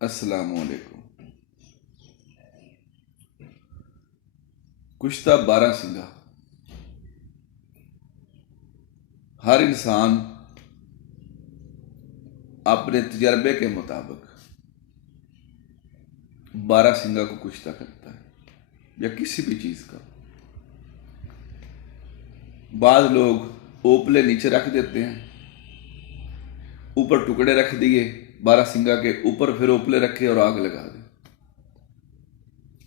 अस्सलामुअलैकुम। कुश्ता बारहसिंगा। हर इंसान अपने तजर्बे के मुताबिक बारहसिंगा को कुश्ता करता है या किसी भी चीज का। बाद लोग ओपले नीचे रख देते हैं, ऊपर टुकड़े रख दिए बारहसिंगा के ऊपर, फिर ओपले रखे और आग लगा दी।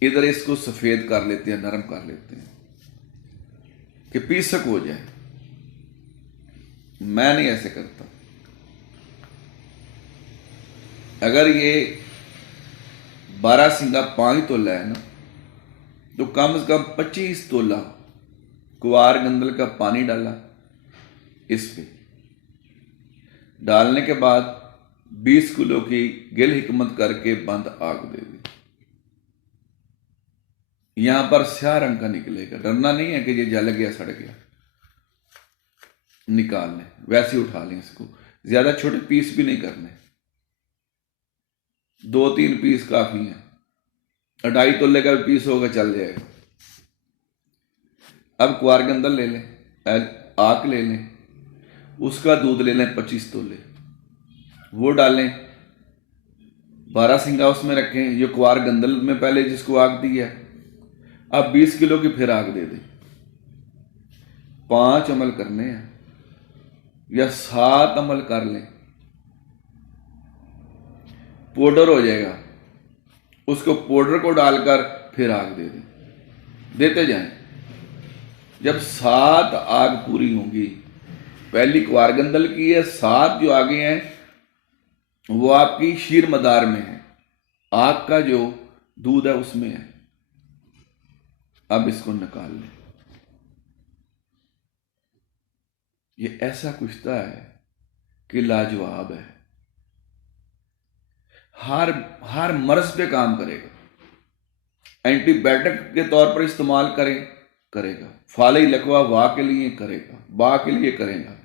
इधर इसको सफेद कर लेते हैं, नरम कर लेते हैं कि पीसक हो जाए। मैं नहीं ऐसे करता। अगर ये बारहसिंगा 5 तोला है ना, तो कम से कम 25 तोला कुवार गंदल का पानी डाला इस पे। डालने के बाद 20 किलो की गिल हिकमत करके बंद आग दे दी। यहां पर स्याह रंग का निकलेगा। डरना नहीं है कि ये जल गया, सड़ गया। निकाल लें, वैसे ही उठा लें इसको। ज्यादा छोटे पीस भी नहीं करने, 2-3 पीस काफी हैं। 2.5 तोले का भी पीस होगा, चल जाएगा। अब कुवार गंदल ले लें, आक ले लें, उसका दूध ले लें 25 तोले, वो डालें। बारहसिंगा उसमें रखें, ये कुवार गंदल में पहले जिसको आग दी है। अब 20 किलो की फिर आग दे दें। 5 अमल करने हैं या 7 अमल कर लें, पाउडर हो जाएगा। उसको पाउडर को डालकर फिर आग दे दें, देते जाएं। जब 7 आग पूरी होंगी, पहली कुवार गंदल की है, 7 जो आगे हैं वो आपकी शीर मदार में है, आग का जो दूध है उसमें है। अब इसको निकाल लें। ये ऐसा कुश्ता है कि लाजवाब है। हर मर्ज पे काम करेगा। एंटीबायोटिक के तौर पर इस्तेमाल करेगा। फाली लकवा वाह के लिए करेगा, बा के लिए करेगा,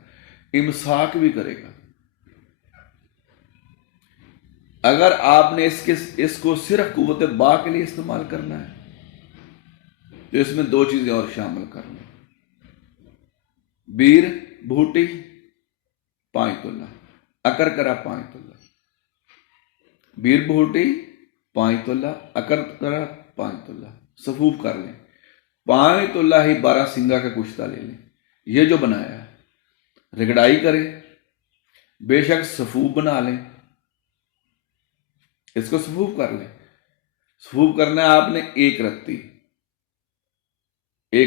इमसाक भी करेगा। अगर आपने इसको सिर्फ कुव्वत बा के लिए इस्तेमाल करना है तो इसमें 2 चीजें और शामिल करनी। बीर बूटी 5 तोला, अकर करा 5 तोला। बीर बूटी 5 तोला, अकर करा 5 तोला। सफूफ कर लें। 5 तोला ही बारहसिंगा का कुश्ता ले लें। ये जो बनाया है, रगड़ाई करें, बेशक सफूफ बना लें, इसको सफूफ कर लें। सफूफ करना है आपने एक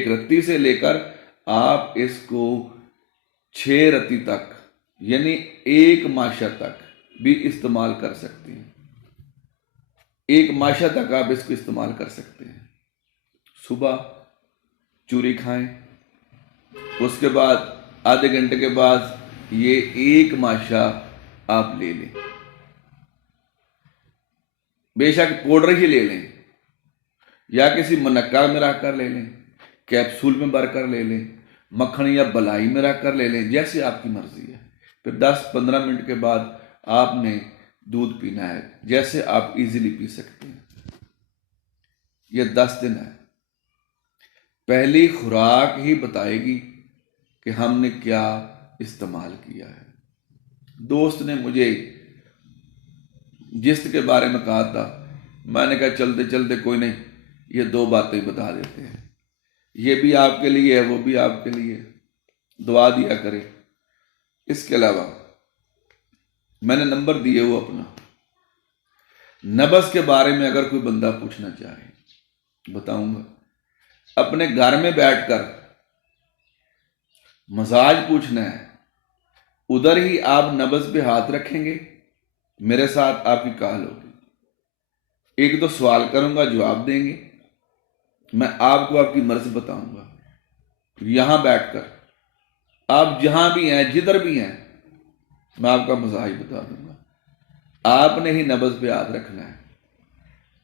रत्ती से लेकर आप इसको 6 रत्ती तक, यानी 1 माशा तक भी इस्तेमाल कर सकते हैं। 1 माशा तक आप इसको इस्तेमाल कर सकते हैं। सुबह चूरी खाएं, उसके बाद आधे घंटे के बाद ये 1 माशा आप ले लें। बेशक पाउडर ही ले लें या किसी मनक्का में रखकर ले लें, कैप्सूल में भरकर ले लें, मक्खन या बलाई में रखकर ले लें, जैसे आपकी मर्जी है। फिर 10-15 मिनट के बाद आपने दूध पीना है, जैसे आप इजीली पी सकते हैं। यह 10 दिन है। पहली खुराक ही बताएगी कि हमने क्या इस्तेमाल किया है। दोस्त ने मुझे जिस्त के बारे में कहा था, मैंने कहा चलते चलते कोई नहीं, ये 2 बातें बता देते हैं। ये भी आपके लिए है, वो भी आपके लिए। दुआ दिया करें। इसके अलावा मैंने नंबर दिए वो अपना। नब्ज के बारे में अगर कोई बंदा पूछना चाहे बताऊंगा। अपने घर में बैठकर मजाज पूछना है, उधर ही आप नब्ज पे हाथ रखेंगे, मेरे साथ आपकी कॉल होगी। 1-2 सवाल करूंगा, जवाब देंगे, मैं आपको आपकी मर्ज बताऊंगा। यहां बैठकर आप जहां भी हैं, जिधर भी हैं, मैं आपका मजाज बता दूंगा। आपने ही नब्ज पे हाथ रखना है,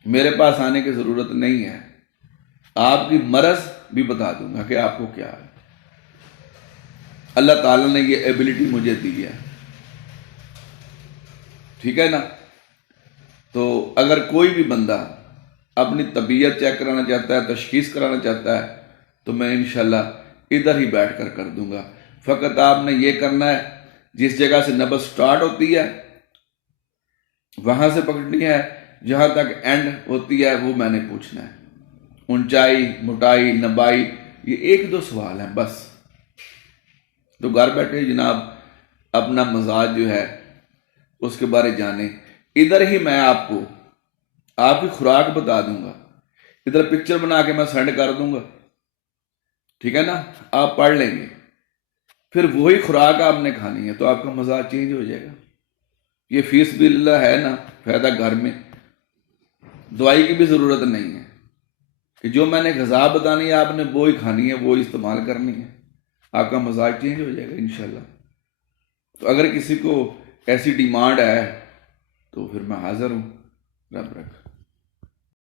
मेरे पास आने की जरूरत नहीं है। आपकी मर्ज भी बता दूंगा कि आपको क्या है। अल्लाह ताला ने ये एबिलिटी मुझे दी है, ठीक है ना। तो अगर कोई भी बंदा अपनी तबीयत चेक कराना चाहता है, तशखीस कराना चाहता है, तो मैं इंशाल्लाह इधर ही बैठ कर दूंगा। फ़कत आपने ये करना है, जिस जगह से नब्ज़ स्टार्ट होती है वहाँ से पकड़नी है, जहाँ तक एंड होती है वो मैंने पूछना है। ऊंचाई, मोटाई, नबाई, ये एक दो सवाल हैं बस। तो घर बैठे जनाब अपना मजाज जो है उसके बारे जाने। इधर ही मैं आपको आपकी खुराक बता दूंगा, इधर पिक्चर बना के मैं सेंड कर दूंगा, ठीक है ना, आप पढ़ लेंगे, फिर वही खुराक आपने खानी है, तो आपका मजाज चेंज हो जाएगा। ये फीस बिल्ला है ना, फायदा घर में, दवाई की भी ज़रूरत नहीं है कि जो मैंने ग़िज़ा बतानी है आपने वो ही खानी है, वो इस्तेमाल करनी है, आपका मजाज चेंज हो जाएगा इंशाल्लाह। तो अगर किसी को ऐसी डिमांड है तो फिर मैं हाज़िर हूँ। रब रख।